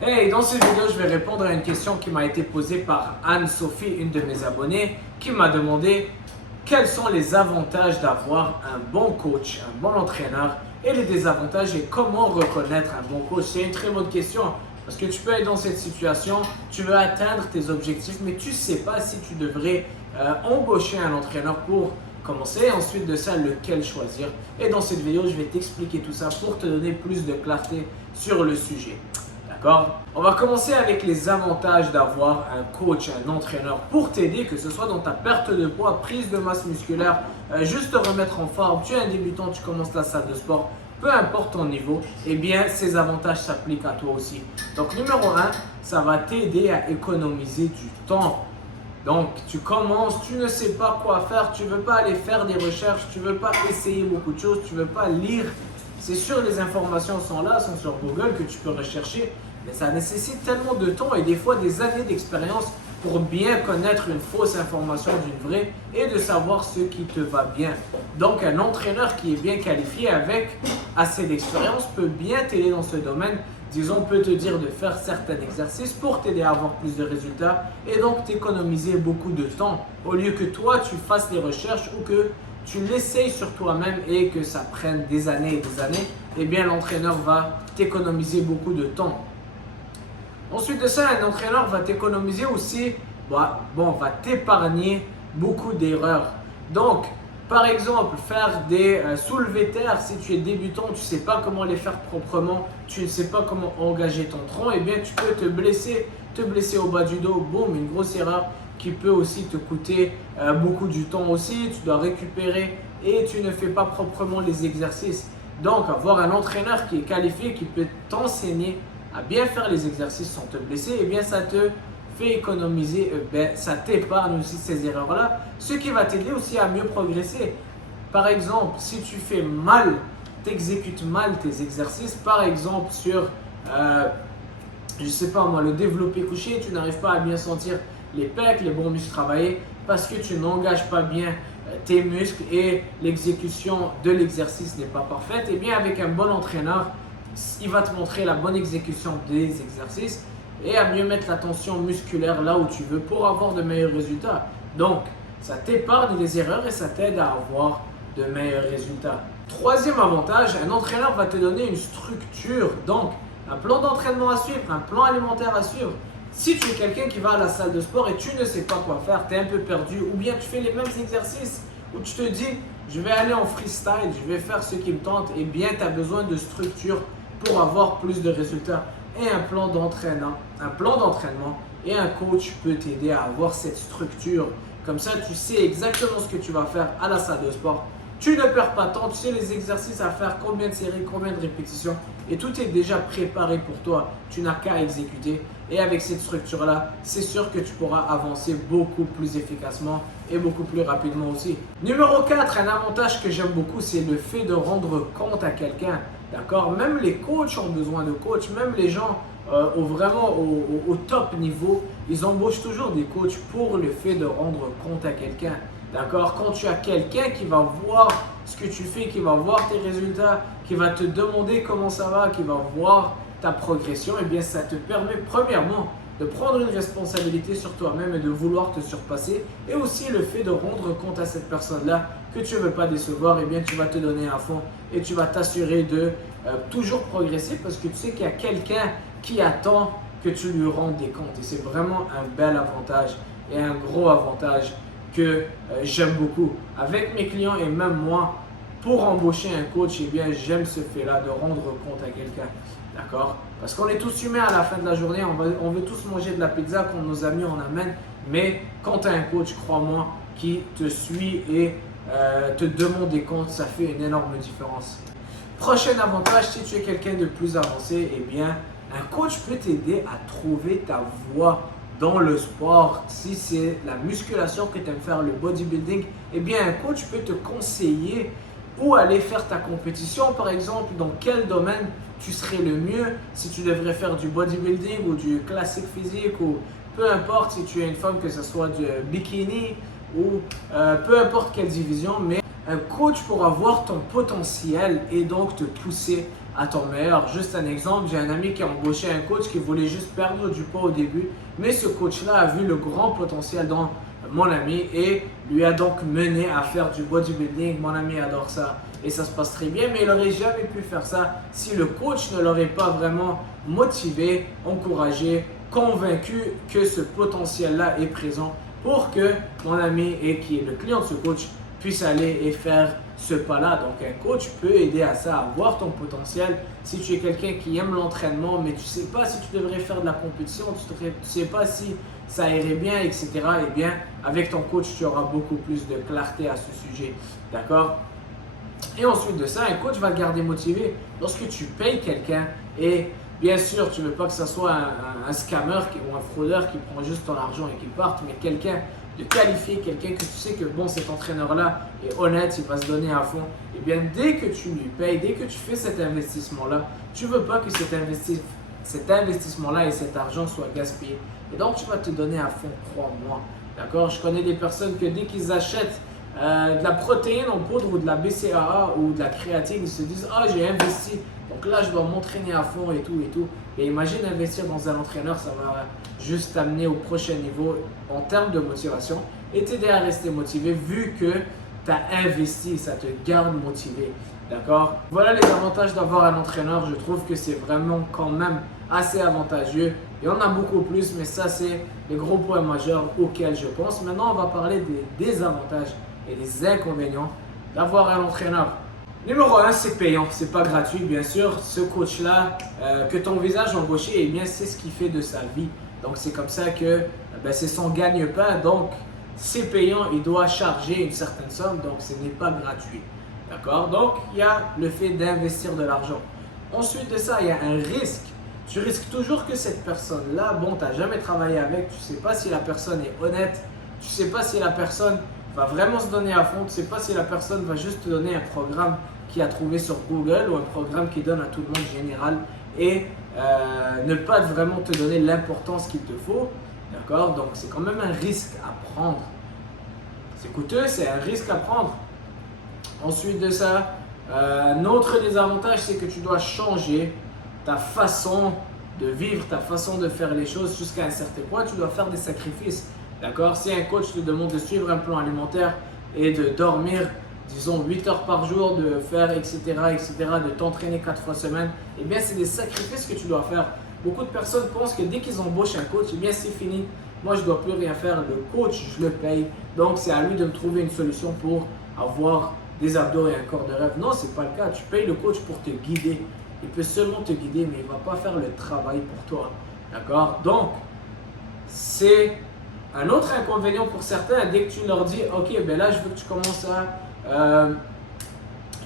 Hey, dans cette vidéo, je vais répondre à une question qui m'a été posée par Anne-Sophie, une de mes abonnées, qui m'a demandé quels sont les avantages d'avoir un bon coach, un bon entraîneur et les désavantages et comment reconnaître un bon coach. C'est une très bonne question parce que tu peux être dans cette situation, tu veux atteindre tes objectifs, mais tu ne sais pas si tu devrais embaucher un entraîneur pour commencer. Ensuite de ça, lequel choisir. Et dans cette vidéo, je vais t'expliquer tout ça pour te donner plus de clarté sur le sujet. D'accord? On va commencer avec les avantages d'avoir un coach, un entraîneur pour t'aider, que ce soit dans ta perte de poids, prise de masse musculaire, juste te remettre en forme. Tu es un débutant, tu commences la salle de sport, peu importe ton niveau, eh bien ces avantages s'appliquent à toi aussi. Donc numéro 1, ça va t'aider à économiser du temps. Donc tu commences, tu ne sais pas quoi faire, tu ne veux pas aller faire des recherches, tu ne veux pas essayer beaucoup de choses, tu ne veux pas lire. C'est sûr, les informations sont là, sont sur Google que tu peux rechercher, mais ça nécessite tellement de temps et des fois des années d'expérience pour bien connaître une fausse information d'une vraie et de savoir ce qui te va bien. Donc un entraîneur qui est bien qualifié avec assez d'expérience peut bien t'aider dans ce domaine. Disons, peut te dire de faire certains exercices pour t'aider à avoir plus de résultats et donc t'économiser beaucoup de temps au lieu que toi tu fasses les recherches ou que tu l'essayes sur toi-même et que ça prenne des années et des années, eh bien l'entraîneur va t'économiser beaucoup de temps. Ensuite de ça, un entraîneur va t'économiser aussi, va t'épargner beaucoup d'erreurs. Donc, par exemple, faire des soulevés terre, si tu es débutant, tu ne sais pas comment les faire proprement, tu ne sais pas comment engager ton tronc, eh bien tu peux te blesser au bas du dos, boum, une grosse erreur qui peut aussi te coûter beaucoup du temps aussi, tu dois récupérer et tu ne fais pas proprement les exercices. Donc, avoir un entraîneur qui est qualifié, qui peut t'enseigner à bien faire les exercices sans te blesser, eh bien ça te fait économiser, ça t'épargne aussi ces erreurs-là, ce qui va t'aider aussi à mieux progresser. Par exemple, si tu fais mal, tu exécutes mal tes exercices, par exemple sur, je ne sais pas moi, le développé couché, tu n'arrives pas à bien sentir les pecs, les bons muscles travailler parce que tu n'engages pas bien tes muscles et l'exécution de l'exercice n'est pas parfaite, et bien avec un bon entraîneur, il va te montrer la bonne exécution des exercices et à mieux mettre la tension musculaire là où tu veux pour avoir de meilleurs résultats. Donc, ça t'épargne des erreurs et ça t'aide à avoir de meilleurs résultats. Troisième avantage, un entraîneur va te donner une structure, donc un plan d'entraînement à suivre, un plan alimentaire à suivre. Si tu es quelqu'un qui va à la salle de sport et tu ne sais pas quoi faire, tu es un peu perdu ou bien tu fais les mêmes exercices où tu te dis je vais aller en freestyle, je vais faire ce qui me tente, eh bien tu as besoin de structure pour avoir plus de résultats et un plan d'entraînement et un coach peut t'aider à avoir cette structure. Comme ça, tu sais exactement ce que tu vas faire à la salle de sport. Tu ne perds pas de temps, tu sais les exercices à faire, combien de séries, combien de répétitions et tout est déjà préparé pour toi. Tu n'as qu'à exécuter et avec cette structure-là, c'est sûr que tu pourras avancer beaucoup plus efficacement et beaucoup plus rapidement aussi. Numéro 4, un avantage que j'aime beaucoup, c'est le fait de rendre compte à quelqu'un. D'accord? Même les coachs ont besoin de coachs, même les gens au top niveau, ils embauchent toujours des coachs pour le fait de rendre compte à quelqu'un. D'accord? Quand tu as quelqu'un qui va voir ce que tu fais, qui va voir tes résultats, qui va te demander comment ça va, qui va voir ta progression, eh bien ça te permet premièrement de prendre une responsabilité sur toi-même et de vouloir te surpasser. Et aussi le fait de rendre compte à cette personne-là que tu ne veux pas décevoir, eh bien tu vas te donner à fond et tu vas t'assurer de toujours progresser parce que tu sais qu'il y a quelqu'un qui attend que tu lui rendes des comptes. Et c'est vraiment un bel avantage et un gros avantage que j'aime beaucoup. Avec mes clients et même moi, pour embaucher un coach, eh bien j'aime ce fait-là de rendre compte à quelqu'un. D'accord? Parce qu'on est tous humains à la fin de la journée, on veut tous manger de la pizza quand nos amis en amènent, mais quand tu as un coach, crois-moi, qui te suit et te demande des comptes, ça fait une énorme différence. Prochain avantage, si tu es quelqu'un de plus avancé, eh bien, un coach peut t'aider à trouver ta voie dans le sport. Si c'est la musculation que tu aimes faire, le bodybuilding, eh bien, un coach peut te conseiller où aller faire ta compétition, par exemple, dans quel domaine tu serais le mieux, si tu devrais faire du bodybuilding ou du classique physique ou peu importe si tu es une femme, que ce soit du bikini ou peu importe quelle division, mais un coach pourra voir ton potentiel et donc te pousser à ton meilleur. Juste un exemple, j'ai un ami qui a embauché un coach qui voulait juste perdre du poids au début, mais ce coach-là a vu le grand potentiel dans mon ami et lui a donc mené à faire du bodybuilding. Mon ami adore ça et ça se passe très bien, mais il n'aurait jamais pu faire ça si le coach ne l'aurait pas vraiment motivé, encouragé, convaincu que ce potentiel-là est présent pour que mon ami et qui est le client de ce coach puisse aller et faire ce pas-là. Donc un coach peut aider à ça, à voir ton potentiel. Si tu es quelqu'un qui aime l'entraînement, mais tu ne sais pas si tu devrais faire de la compétition, tu ne sais pas si ça irait bien, etc. Eh bien, avec ton coach, tu auras beaucoup plus de clarté à ce sujet. D'accord? Et ensuite de ça, un coach va te garder motivé lorsque tu payes quelqu'un et bien sûr, tu ne veux pas que ce soit un scammer ou un fraudeur qui prend juste ton argent et qui parte, mais quelqu'un de qualifié, quelqu'un que tu sais que bon, cet entraîneur-là est honnête, il va se donner à fond. Et bien, dès que tu lui payes, dès que tu fais cet investissement-là, tu ne veux pas que cet investissement-là et cet argent soient gaspillés. Et donc, tu vas te donner à fond, crois-moi. D'accord? Je connais des personnes que dès qu'ils achètent de la protéine en poudre ou de la BCAA ou de la créatine, ils se disent « Ah, j'ai investi, donc là, je dois m'entraîner à fond et tout et tout. » Et imagine investir dans un entraîneur, ça va juste t'amener au prochain niveau en termes de motivation et t'aider à rester motivé vu que tu as investi, ça te garde motivé. D'accord? Voilà les avantages d'avoir un entraîneur. Je trouve que c'est vraiment quand même assez avantageux. Il y en a beaucoup plus, mais ça, c'est les gros points majeurs auxquels je pense. Maintenant, on va parler des désavantages et des inconvénients d'avoir un entraîneur. Numéro 1, c'est payant, c'est pas gratuit bien sûr. Ce coach-là que ton visage embauché, eh bien c'est ce qu'il fait de sa vie. Donc c'est comme ça que c'est son gagne-pain. Donc c'est payant, il doit charger une certaine somme, donc ce n'est pas gratuit. D'accord? Donc il y a le fait d'investir de l'argent. Ensuite de ça, il y a un risque. Tu risques toujours que cette personne-là, bon, tu n'as jamais travaillé avec, tu ne sais pas si la personne est honnête, tu ne sais pas si la personne va vraiment se donner à fond. Tu ne sais pas si la personne va juste te donner un programme qu'il a trouvé sur Google ou un programme qui donne à tout le monde général et ne pas vraiment te donner l'importance qu'il te faut. D'accord? Donc, c'est quand même un risque à prendre. C'est coûteux, c'est un risque à prendre. Ensuite de ça, un autre désavantage, c'est que tu dois changer ta façon de vivre, ta façon de faire les choses jusqu'à un certain point. Tu dois faire des sacrifices. D'accord? Si un coach te demande de suivre un plan alimentaire et de dormir, disons 8 heures par jour, de faire etc., de t'entraîner 4 fois semaine, eh bien c'est des sacrifices que tu dois faire. Beaucoup de personnes pensent que dès qu'ils embauchent un coach, eh bien c'est fini. Moi je ne dois plus rien faire, le coach je le paye, donc c'est à lui de me trouver une solution pour avoir des abdos et un corps de rêve. Non, ce n'est pas le cas, tu payes le coach pour te guider. Il peut seulement te guider, mais il ne va pas faire le travail pour toi. D'accord? Donc, c'est un autre inconvénient pour certains, dès que tu leur dis « Ok, ben là, je veux que tu commences à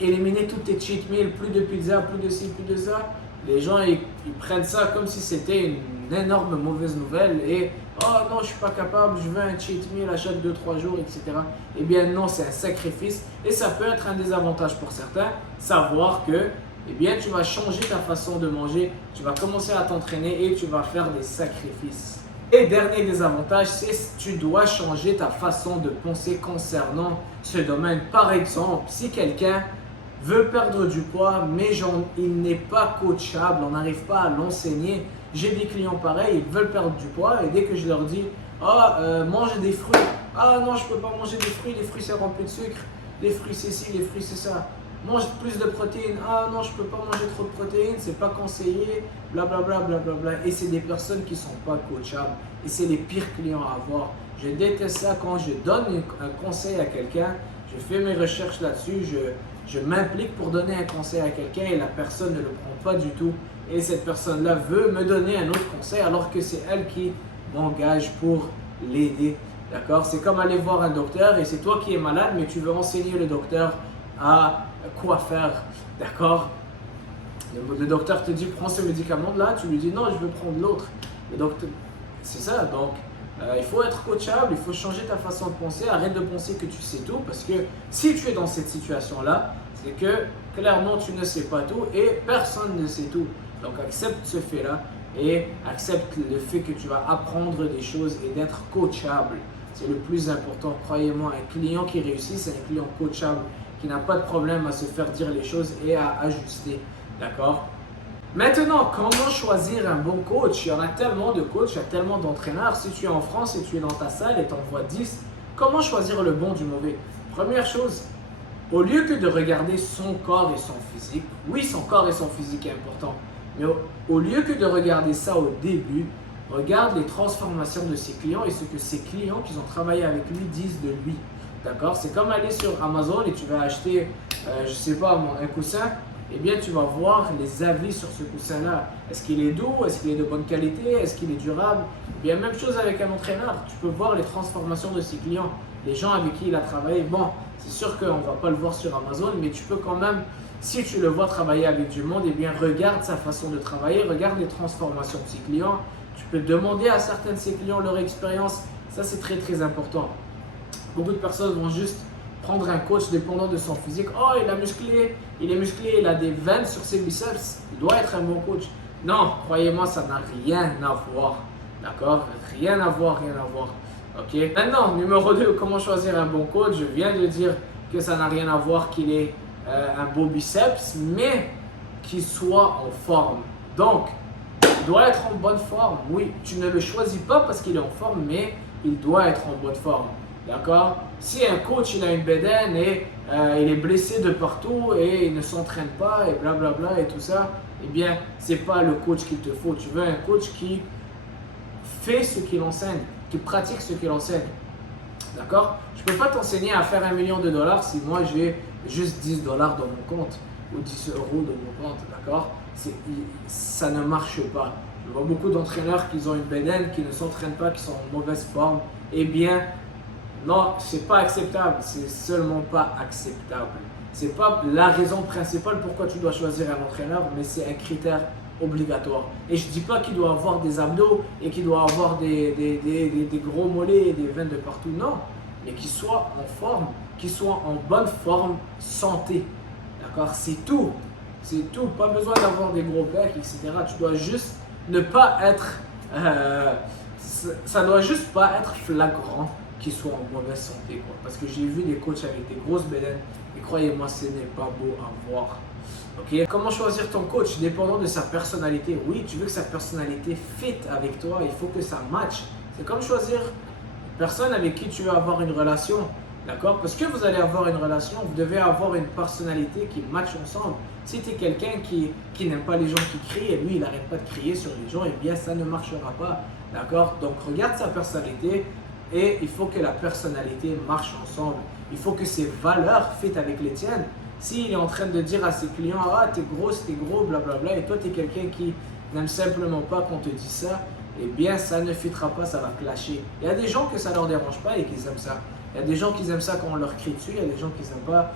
éliminer tous tes cheat meals, plus de pizza, plus de ci, plus de ça », les gens, ils prennent ça comme si c'était une énorme mauvaise nouvelle et « Oh non, je ne suis pas capable, je veux un cheat meal à chaque 2-3 jours, etc. » Eh bien non, c'est un sacrifice et ça peut être un désavantage pour certains, savoir que eh bien, tu vas changer ta façon de manger, tu vas commencer à t'entraîner et tu vas faire des sacrifices. Et dernier désavantage, c'est que tu dois changer ta façon de penser concernant ce domaine. Par exemple, si quelqu'un veut perdre du poids, mais il n'est pas coachable, on n'arrive pas à l'enseigner. J'ai des clients pareils, ils veulent perdre du poids et dès que je leur dis « Ah, mange des fruits. Ah non, je ne peux pas manger des fruits c'est rempli de sucre. Les fruits c'est ci, les fruits c'est ça. Mange plus de protéines. Ah non, je ne peux pas manger trop de protéines, c'est pas conseillé. Blablabla, blablabla. Et c'est des personnes qui ne sont pas coachables. Et c'est les pires clients à avoir. Je déteste ça quand je donne un conseil à quelqu'un. Je fais mes recherches là-dessus. Je m'implique pour donner un conseil à quelqu'un et la personne ne le prend pas du tout. Et cette personne-là veut me donner un autre conseil alors que c'est elle qui m'engage pour l'aider. D'accord? C'est comme aller voir un docteur et c'est toi qui es malade, mais tu veux enseigner le docteur à quoi faire. D'accord? Le docteur te dit prends ce médicament-là, tu lui dis non, je veux prendre l'autre. Le docteur, c'est ça. Donc, il faut être coachable, il faut changer ta façon de penser. Arrête de penser que tu sais tout parce que si tu es dans cette situation-là, c'est que clairement tu ne sais pas tout et personne ne sait tout. Donc, accepte ce fait-là et accepte le fait que tu vas apprendre des choses et d'être coachable. C'est le plus important. Croyez-moi, un client qui réussit, c'est un client coachable qui n'a pas de problème à se faire dire les choses et à ajuster. D'accord? Maintenant, comment choisir un bon coach? Il y en a tellement de coachs, il y a tellement d'entraîneurs. Si tu es en France et tu es dans ta salle et tu en vois 10, comment choisir le bon du mauvais? Première chose, au lieu que de regarder son corps et son physique, oui, son corps et son physique est important, mais au lieu que de regarder ça au début, regarde les transformations de ses clients et ce que ses clients qui ont travaillé avec lui disent de lui. D'accord? C'est comme aller sur Amazon et tu vas acheter, je sais pas, un coussin. Eh bien, tu vas voir les avis sur ce coussin-là. Est-ce qu'il est doux? Est-ce qu'il est de bonne qualité? Est-ce qu'il est durable? Eh bien, même chose avec un entraîneur. Tu peux voir les transformations de ses clients, les gens avec qui il a travaillé. Bon, c'est sûr qu'on ne va pas le voir sur Amazon, mais tu peux quand même, si tu le vois travailler avec du monde, eh bien, regarde sa façon de travailler, regarde les transformations de ses clients. Tu peux demander à certains de ses clients leur expérience. Ça, c'est très, très important. Beaucoup de personnes vont juste prendre un coach dépendant de son physique. Oh, il est musclé, il a des veines sur ses biceps, il doit être un bon coach. Non, croyez-moi, ça n'a rien à voir. D'accord? Rien à voir, rien à voir. Ok? Maintenant, numéro 2, comment choisir un bon coach? Je viens de dire que ça n'a rien à voir qu'il ait un beau biceps, mais qu'il soit en forme. Donc, il doit être en bonne forme. Oui, tu ne le choisis pas parce qu'il est en forme, mais il doit être en bonne forme. D'accord? Si un coach il a une bédaine et il est blessé de partout et il ne s'entraîne pas et blablabla et tout ça, eh bien, ce n'est pas le coach qu'il te faut. Tu veux un coach qui fait ce qu'il enseigne, qui pratique ce qu'il enseigne. D'accord? Je ne peux pas t'enseigner à faire $1 million si moi j'ai juste $10 dans mon compte ou 10 euros dans mon compte. D'accord? Ça ne marche pas. Je vois beaucoup d'entraîneurs qui ont une bédaine, qui ne s'entraînent pas, qui sont en mauvaise forme. Eh bien, non, c'est pas acceptable. C'est seulement pas acceptable. C'est pas la raison principale pourquoi tu dois choisir un entraîneur, mais c'est un critère obligatoire. Et je dis pas qu'il doit avoir des abdos et qu'il doit avoir des gros mollets et des veines de partout. Non, mais qu'il soit en forme, qu'il soit en bonne forme, santé. D'accord? C'est tout. C'est tout. Pas besoin d'avoir des gros pecs, etc. Tu dois juste ne pas être... ça doit juste pas être flagrant qu'il soit en mauvaise santé, quoi. Parce que j'ai vu des coachs avec des grosses bédaines et croyez-moi, ce n'est pas beau à voir. Ok? Comment choisir ton coach? Dépendant de sa personnalité. Oui, tu veux que sa personnalité fit avec toi, il faut que ça matche. C'est comme choisir une personne avec qui tu veux avoir une relation. D'accord? Parce que vous allez avoir une relation, vous devez avoir une personnalité qui matche ensemble. Si tu es quelqu'un qui n'aime pas les gens qui crient et lui, il n'arrête pas de crier sur les gens, eh bien, ça ne marchera pas. D'accord? Donc, regarde sa personnalité. Et il faut que la personnalité marche ensemble. Il faut que ses valeurs fit avec les tiennes. S'il est en train de dire à ses clients « Ah, t'es grosse, t'es gros, blablabla » et toi, t'es quelqu'un qui n'aime simplement pas qu'on te dise ça, eh bien, ça ne fitera pas, ça va clasher. Il y a des gens que ça ne leur dérange pas et qui aiment ça. Il y a des gens qui aiment ça quand on leur crie dessus, il y a des gens qui n'aiment pas.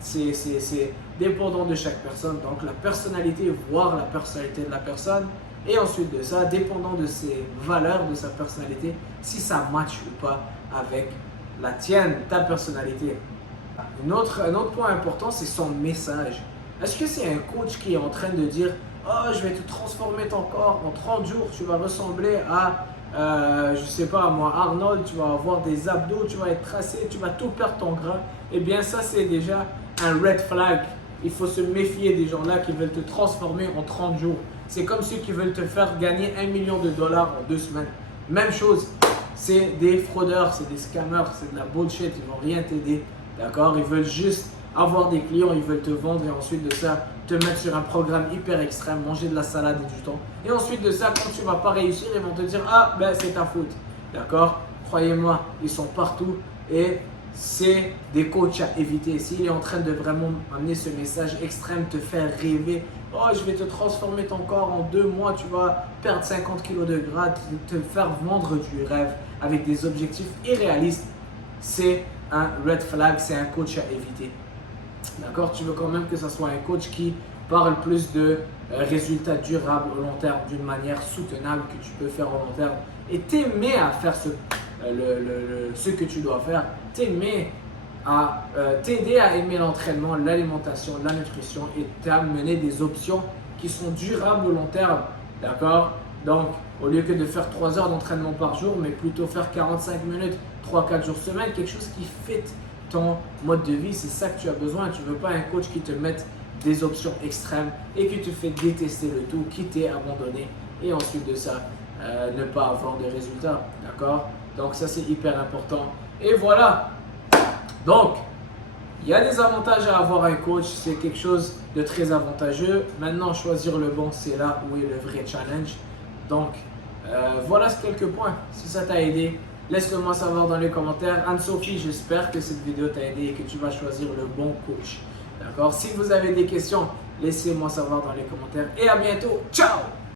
C'est dépendant de chaque personne. Donc, la personnalité, voir la personnalité de la personne. Et ensuite de ça, dépendant de ses valeurs, de sa personnalité, si ça match ou pas avec la tienne, ta personnalité. Un autre point important, c'est son message. Est-ce que c'est un coach qui est en train de dire « Oh, je vais te transformer ton corps, en 30 jours, tu vas ressembler à, je sais pas moi, Arnold, tu vas avoir des abdos, tu vas être tracé, tu vas tout perdre ton gras. » Eh bien, ça, c'est déjà un red flag. Il faut se méfier des gens-là qui veulent te transformer en 30 jours. C'est comme ceux qui veulent te faire gagner $1 million en 2 semaines. Même chose, c'est des fraudeurs, c'est des scammers, c'est de la bullshit, ils vont rien t'aider. D'accord? Ils veulent juste avoir des clients, ils veulent te vendre et ensuite de ça, te mettre sur un programme hyper extrême, manger de la salade et du thon. Et ensuite de ça, quand tu ne vas pas réussir, ils vont te dire « Ah, ben c'est ta faute. » D'accord? Croyez-moi, ils sont partout et c'est des coachs à éviter. S'il est en train de vraiment amener ce message extrême, te faire rêver, oh, je vais te transformer ton corps en 2 mois, tu vas perdre 50 kilos de gras, te faire vendre du rêve avec des objectifs irréalistes, c'est un red flag, c'est un coach à éviter. D'accord? Tu veux quand même que ce soit un coach qui parle plus de résultats durables au long terme, d'une manière soutenable que tu peux faire au long terme. Et t'aimer à faire ce que tu dois faire, t'aimer à t'aider à aimer l'entraînement, l'alimentation, la nutrition et t'amener des options qui sont durables au long terme. D'accord? Donc, au lieu que de faire 3 heures d'entraînement par jour, mais plutôt faire 45 minutes, 3-4 jours semaine, quelque chose qui fit ton mode de vie, c'est ça que tu as besoin. Tu ne veux pas un coach qui te mette des options extrêmes et que tu fais détester le tout, quitter, abandonner et ensuite de ça, ne pas avoir de résultats. D'accord? Donc ça c'est hyper important. Et voilà. Donc, il y a des avantages à avoir un coach, c'est quelque chose de très avantageux. Maintenant, choisir le bon, c'est là où est le vrai challenge. Donc, voilà quelques points. Si ça t'a aidé, laisse-le moi savoir dans les commentaires. Anne-Sophie, j'espère que cette vidéo t'a aidé et que tu vas choisir le bon coach. D'accord? Si vous avez des questions, laissez-moi savoir dans les commentaires. Et à bientôt. Ciao!